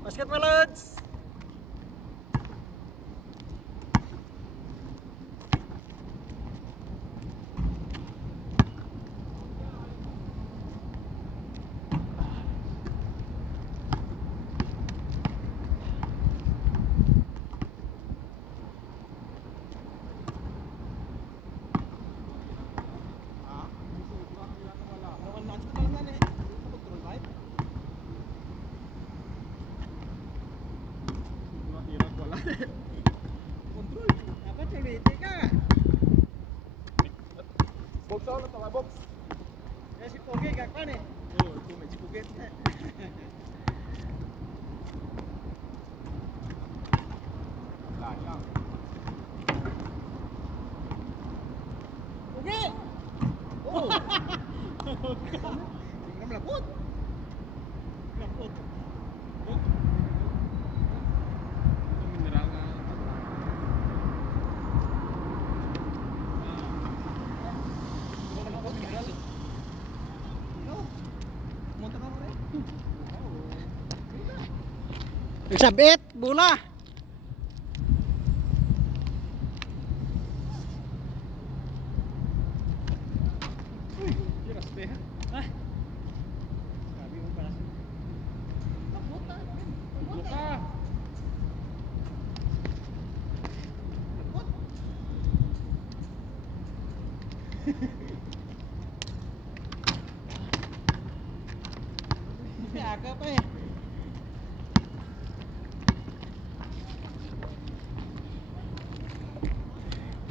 Basket mo, Lods! Kontrol. Dapat salite ka. Box ako, tama box. Kaya si Pogi kakpan eh. Oo, ito may sipugit. Layang. Pogi! Oo. Tingnan malapot. Malapot. Mineral nga. Munta ka mo rin. Nagsabit! Bula! Kiras pe ha. Ah. Sabi mo pala sa... Lapot ah. Buka. Lapot. May aga pa eh.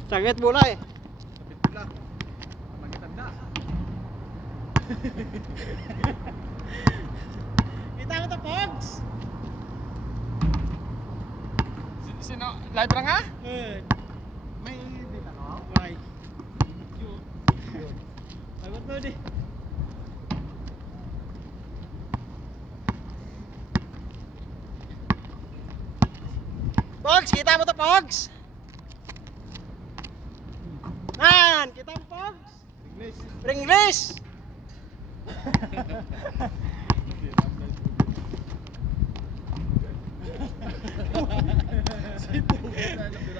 Sakit bula eh. Kapit pula. Magitanda. Kita mo to, Pogs! Sino? Live ra nga? May dita ka? May. Yun. Ay, ba't mo di? Pogs! Kita mo to, Pogs! Nan! Kita mo, Pogs! English. Ringlis!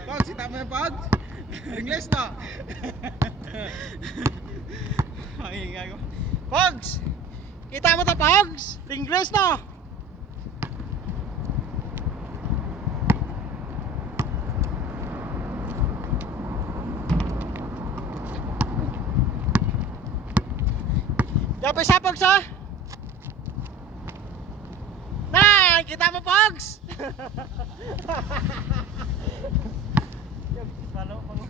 Pag, si tama yung pag. English na. Ay, gago. Pogs! Kita mo to, Pogs! Ringlis to! Dapat siya, Pogs, ha? Nan! Kita mo, Pogs! Palo, palo.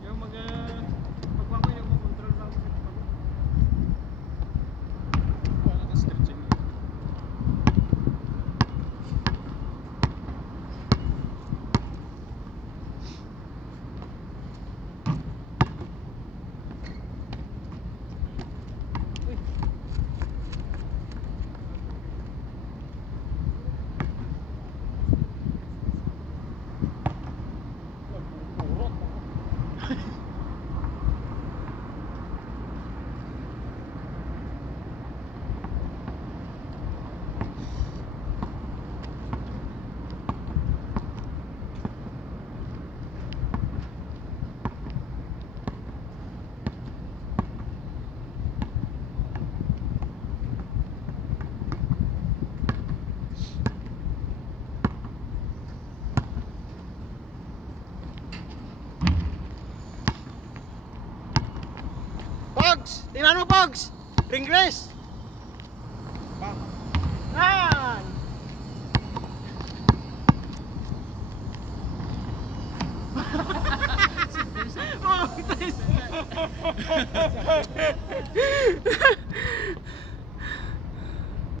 Yung pagkuha ko yung control lang. Wala na stretching. Pogs! Tingnan mo, Pogs! Ringlis! Bang. Nan!